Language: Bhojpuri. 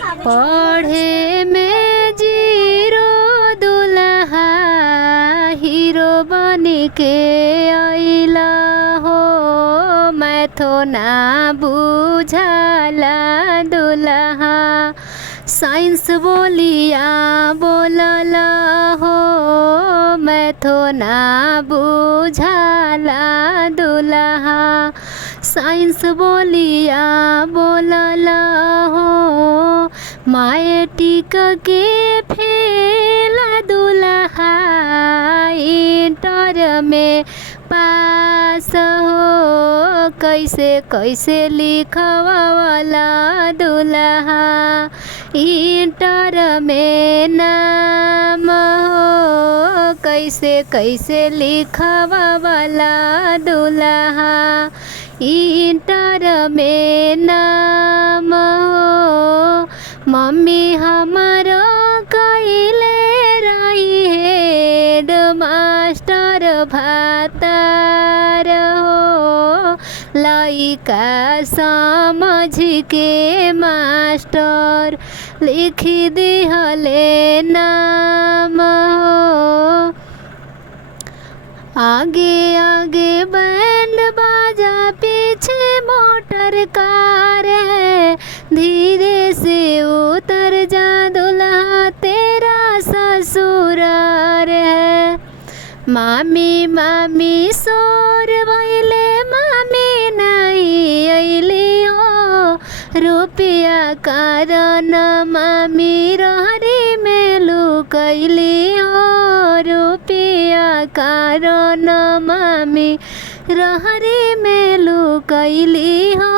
पढ़े में जीरो दुल्हा हीरो बन के अइला हो। मैं तो ना बुझाला दुल्हा साइंस बोलिया बोलला हो। मैं तो ना बुझाला दुल्हा साइंस बोलिया बोलला हो। मैट्रिक के फेल दुल्हा इंटर में पास हो। कैसे कैसे लिखवाला दुल्हा इंटर में नाम हो। कैसे कैसे लिखवाला दुल्हा इंटर में नाम हो। मम्मी हमारो कइले रही हेड मास्टर भातार हो। लइका समझ के मास्टर लिख दिहले नाम हो। आगे आगे बैंड बाजा पीछे मोटर कार है। धीरे से उतर जा दुल्हा तेरा ससुरार है। मामी मामी शोर भइले मामी नहीं अइली हो। रुपया कारण मामी रहरी में लुकैली हो। रुपया कारण मामी रहरी में लुकैली हो।